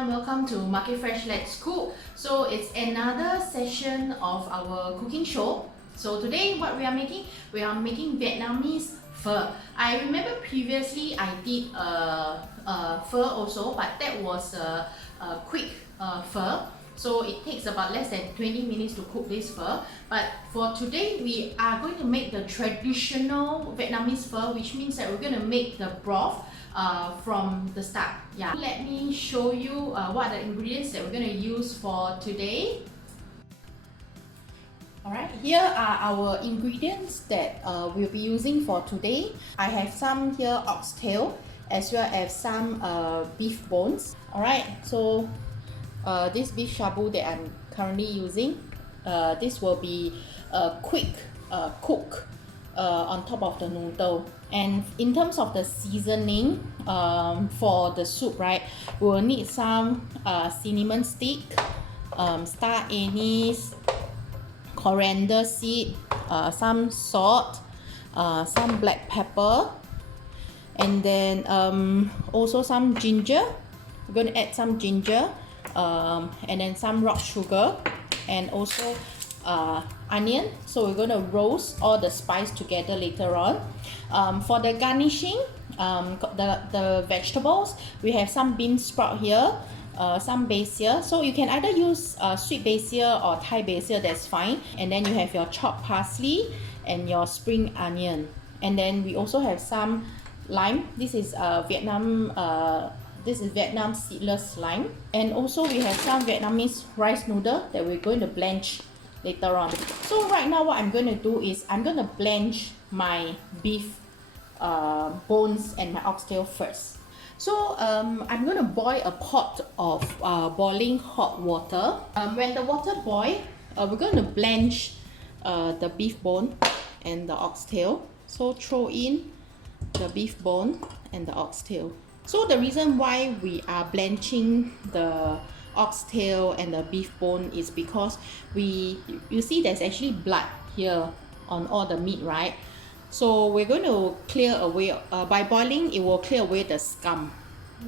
everyone, welcome to Market Fresh Let's Cook. So it's another session of our cooking show. So today what we are making Vietnamese pho. I remember previously I did a pho also, but that was a quick pho. So it takes about less than 20 minutes to cook this pho. But for today, we are going to make the traditional Vietnamese pho, which means that we're going to make the broth from the start. Yeah. Let me show you what are the ingredients that we're going to use for today. Alright, here are our ingredients that we'll be using for today. I have some here oxtail as well as some beef bones. Alright, so this beef shabu that I'm currently using, this will be a quick cook on top of the noodle. And in terms of the seasoning for the soup, right, we will need some cinnamon stick, star anise, coriander seed, some salt, some black pepper, and then also some ginger. We're going to add some ginger, and then some rock sugar, and also onion. So we're going to roast all the spice together later on. For the garnishing, the vegetables, we have some bean sprout here, some basil. So you can either use sweet basil or Thai basil, that's fine. And then you have your chopped parsley and your spring onion. And then we also have some lime. This is Vietnam seedless lime. And also we have some Vietnamese rice noodle that we're going to blanch later on. So right now what I'm going to do is I'm going to blanch my beef bones and my oxtail first. So I'm going to boil a pot of boiling hot water. When the water boils, we're going to blanch the beef bone and the oxtail. So throw in the beef bone and the oxtail. So the reason why we are blanching the oxtail and the beef bone is because you see there's actually blood here on all the meat, right? So we're going to clear away, by boiling it will clear away the scum.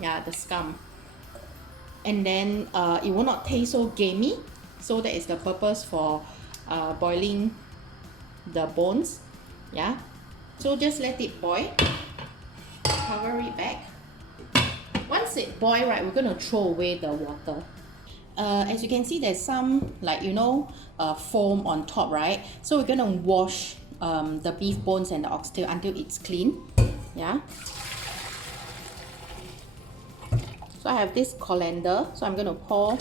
Yeah, the scum. And then it will not taste so gamey. So that is the purpose for boiling the bones. Yeah, so just let it boil, cover it back. Once it boils, right, we're going to throw away the water. As you can see, there's some, like, foam on top, right? So we're going to wash the beef bones and the oxtail until it's clean. Yeah. So I have this colander, so I'm going to pour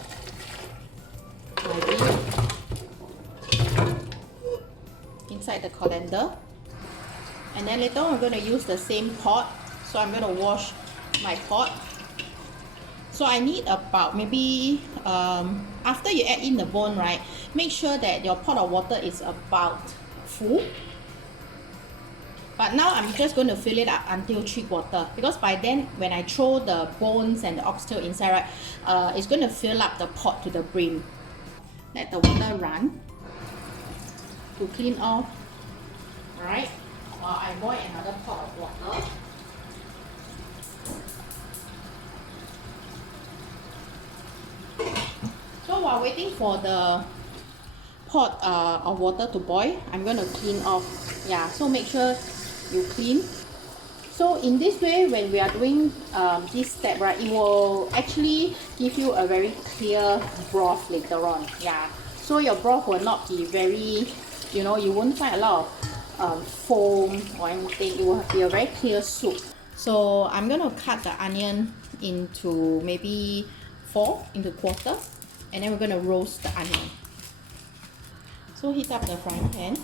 my beef inside the colander. And then later on, we're going to use the same pot. So I'm going to wash my pot. So I need about maybe, after you add in the bone, right, make sure that your pot of water is about full. But now I'm just going to fill it up until 3/4, because by then when I throw the bones and the oxtail inside, right, it's going to fill up the pot to the brim. Let the water run to clean off. Alright, while I boil another pot of water. So while waiting for the pot of water to boil, I'm going to clean off. Yeah, so make sure you clean. So in this way, when we are doing this step, right, it will actually give you a very clear broth later on. Yeah, so your broth will not be very, you won't find a lot of foam or anything. It will be a very clear soup. So I'm going to cut the onion into maybe 4 into quarter. And then we're going to roast the onion. So heat up the frying pan.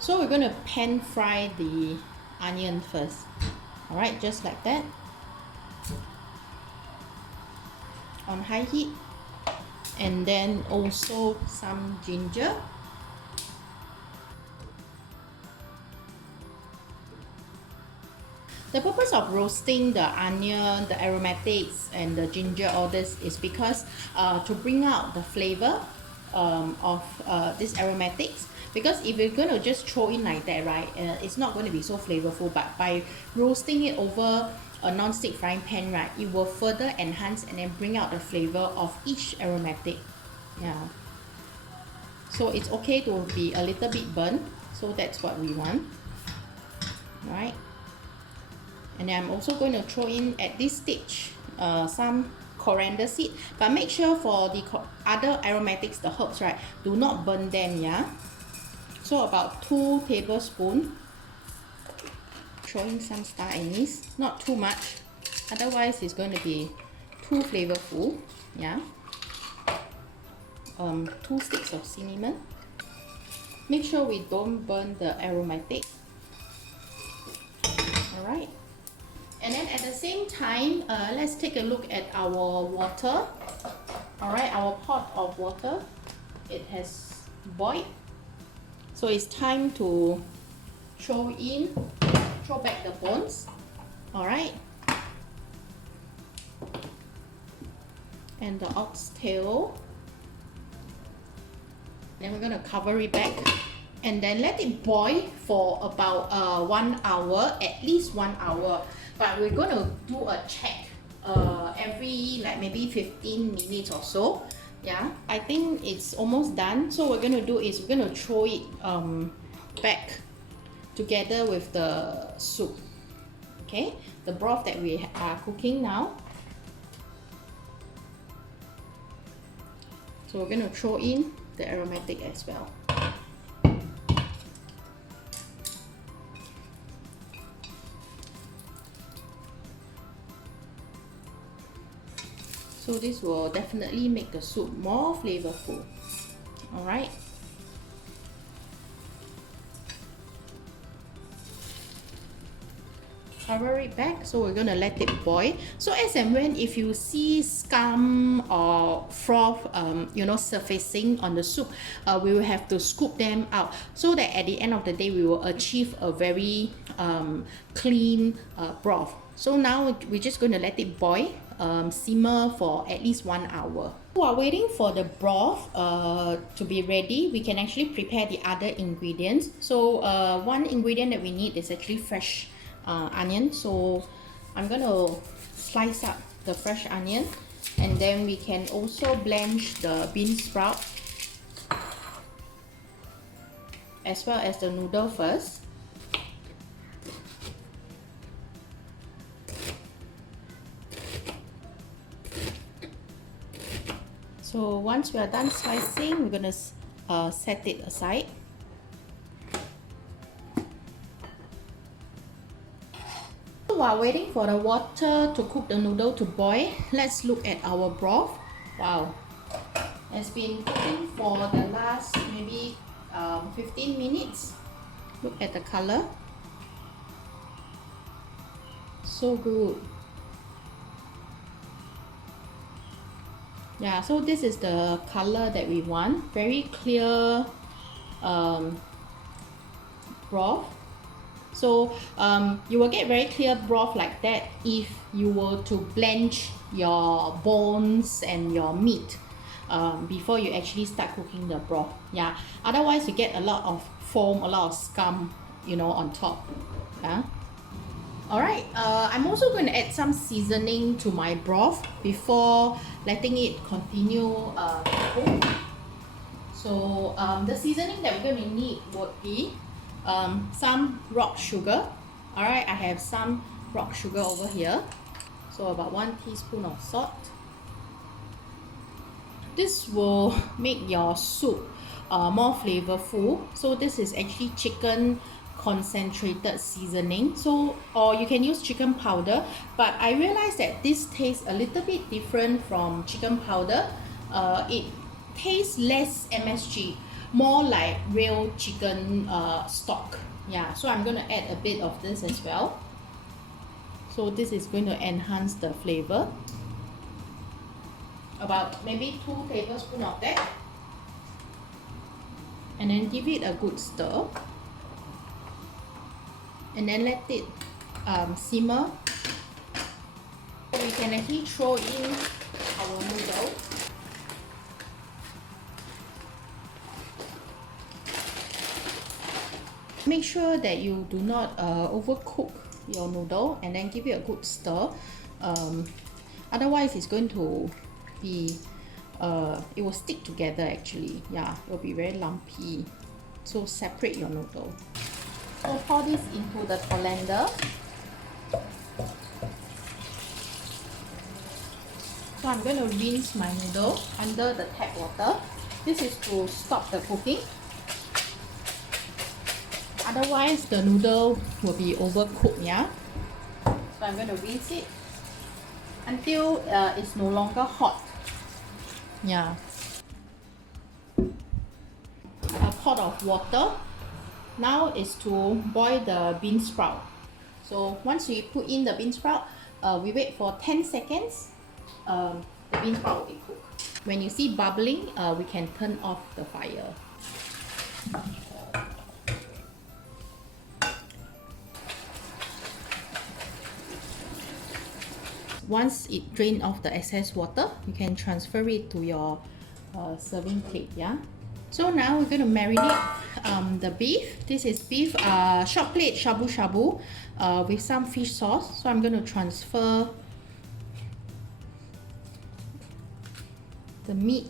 So we're going to pan fry the onion first. Alright, just like that. On high heat. And then also some ginger. The purpose of roasting the onion, the aromatics, and the ginger, all this is because to bring out the flavor of these aromatics, because if you're going to just throw in like that, right, it's not going to be so flavorful. But by roasting it over a non-stick frying pan, right, it will further enhance and then bring out the flavor of each aromatic. Yeah, so it's okay to be a little bit burnt, so that's what we want, right? And then I'm also going to throw in at this stage some coriander seed, but make sure for the other aromatics, the herbs, right, do not burn them. Yeah, so about 2 tablespoons. Throw in some star anise, not too much, otherwise it's going to be too flavorful. Yeah, 2 sticks of cinnamon. Make sure we don't burn the aromatic. All right. And then at the same time, let's take a look at our water. All right, our pot of water, it has boiled. So it's time to throw back the bones. All right. And the oxtail. Then we're gonna cover it back and then let it boil for about 1 hour, at least 1 hour. But we're going to do a check every like maybe 15 minutes or so. Yeah, I think it's almost done. So what we're going to do is we're going to throw it back together with the soup. Okay, the broth that we are cooking now. So we're going to throw in the aromatic as well. So this will definitely make the soup more flavorful. Alright. Cover it back, so we're gonna let it boil. So as and when if you see scum or froth surfacing on the soup, we will have to scoop them out so that at the end of the day we will achieve a very clean broth. So now we're just going to let it boil, simmer for at least 1 hour. While waiting for the broth to be ready, we can actually prepare the other ingredients. So one ingredient that we need is actually fresh onion. So I'm going to slice up the fresh onion, and then we can also blanch the bean sprout as well as the noodle first. So once we are done slicing, we're going to set it aside. While waiting for the water to cook the noodle to boil, let's look at our broth. Wow, it's been cooking for the last maybe 15 minutes. Look at the color. So good. Yeah, so this is the color that we want. Very clear broth. So you will get very clear broth like that if you were to blanch your bones and your meat before you actually start cooking the broth. Yeah, otherwise you get a lot of foam, a lot of scum, on top. Yeah. Alright, I'm also going to add some seasoning to my broth before letting it continue to cook. So the seasoning that we're going to need would be some rock sugar. Alright, I have some rock sugar over here. So about 1 teaspoon of salt. This will make your soup more flavorful. So this is actually chicken concentrated seasoning, or you can use chicken powder, but I realized that this tastes a little bit different from chicken powder. It tastes less MSG, more like real chicken stock. Yeah, so I'm going to add a bit of this as well. So this is going to enhance the flavor. About maybe 2 tablespoons of that, and then give it a good stir. And then let it simmer. We can actually throw in our noodle. Make sure that you do not overcook your noodle, and then give it a good stir. Otherwise it's going to be it will stick together actually. Yeah, it will be very lumpy. So separate your noodle. So pour this into the colander. So I'm going to rinse my noodle under the tap water. This is to stop the cooking. Otherwise the noodle will be overcooked, yeah. So I'm going to rinse it until it's no longer hot. Yeah. A pot of water. Now is to boil the bean sprout. So once we put in the bean sprout, we wait for 10 seconds. The bean sprout will be cooked. When you see bubbling, we can turn off the fire. Once it drains off the excess water, you can transfer it to your serving plate. Yeah. So now we're going to marinate the beef. This is beef short plate shabu shabu with some fish sauce. So I'm going to transfer the meat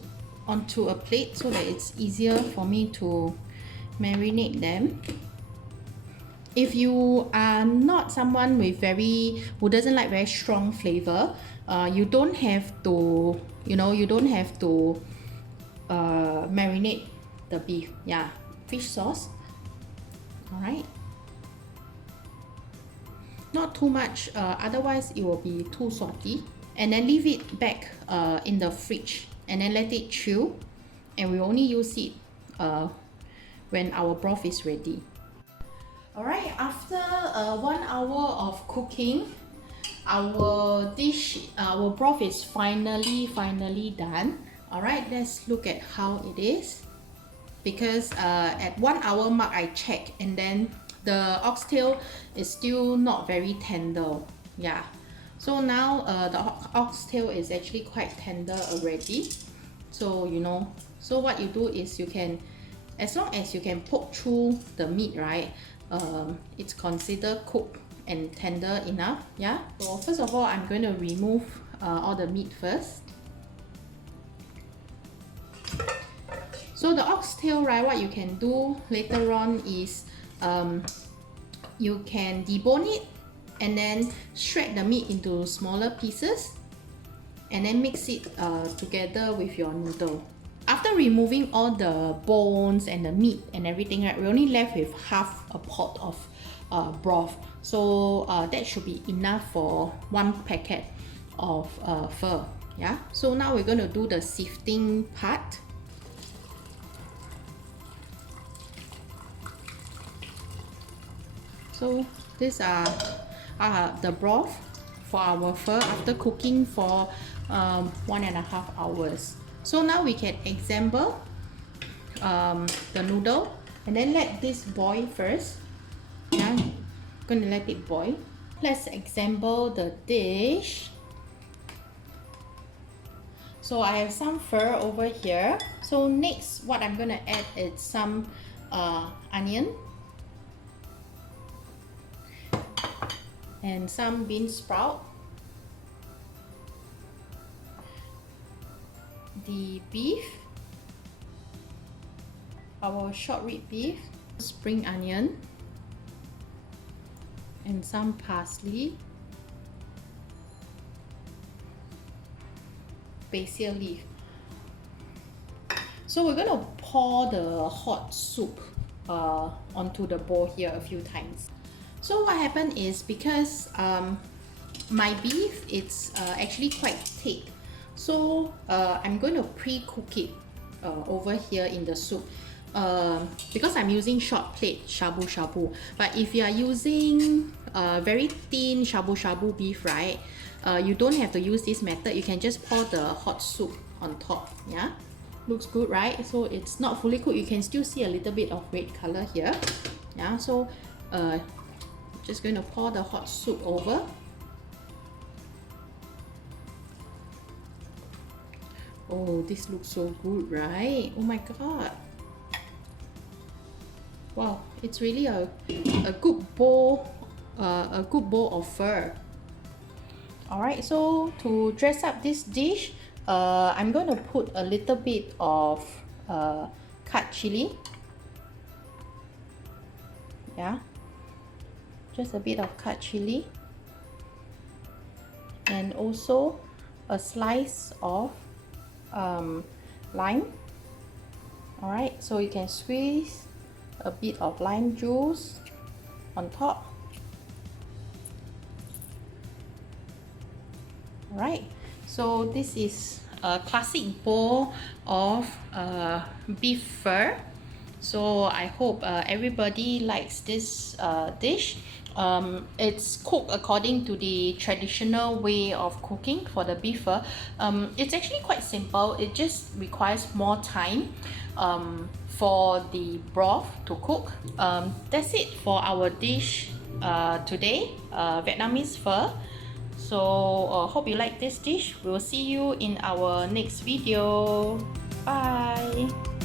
onto a plate so that it's easier for me to marinate them. If you are not someone with who doesn't like very strong flavor, you don't have to, marinate the beef. Yeah, fish sauce. All right. Not too much, otherwise it will be too salty. And then leave it back in the fridge, and then let it chill. And we only use it when our broth is ready. Alright, after 1 hour of cooking, our broth is finally done. Alright, let's look at how it is. Because at 1 hour mark I checked, and then the oxtail is still not very tender. Yeah. So now the oxtail is actually quite tender already. So so what you do is you can, as long as you can poke through the meat, right? It's considered cooked and tender enough. Yeah. So first of all, I'm going to remove all the meat first. So the oxtail, right, what you can do later on is you can debone it and then shred the meat into smaller pieces and then mix it together with your noodle. After removing all the bones and the meat and everything, right, we're only left with half a pot of broth. So that should be enough for 1 packet of pho. Yeah. So now we're going to do the sifting part. So these are the broth for our pho after cooking for 1.5 hours. So now we can assemble the noodle and then let this boil first. Yeah, I'm going to let it boil. Let's assemble the dish. So I have some pho over here. So next, what I'm going to add is some onion and some bean sprout, the beef, our short rib beef, spring onion, and some parsley, basil leaf. So we're going to pour the hot soup onto the bowl here a few times. So what happened is, because my beef it's actually quite thick, so I'm going to pre-cook it over here in the soup because I'm using short plate shabu shabu. But if you are using very thin shabu shabu beef, right, you don't have to use this method. You can just pour the hot soup on top. Yeah, looks good, right? So it's not fully cooked. You can still see a little bit of red color here. Yeah, so just going to pour the hot soup over. Oh, this looks so good, right? Oh my god. Wow, it's really a good bowl, of pho. Alright, so to dress up this dish, I'm going to put a little bit of cut chili. Yeah, just a bit of cut chili, and also a slice of lime. Alright, so you can squeeze a bit of lime juice on top. Alright, so this is a classic bowl of beef pho. So I hope everybody likes this dish. It's cooked according to the traditional way of cooking for the beef pho. It's actually quite simple. It just requires more time for the broth to cook. That's it for our dish today, Vietnamese pho. So hope you like this dish. We'll see you in our next video. Bye.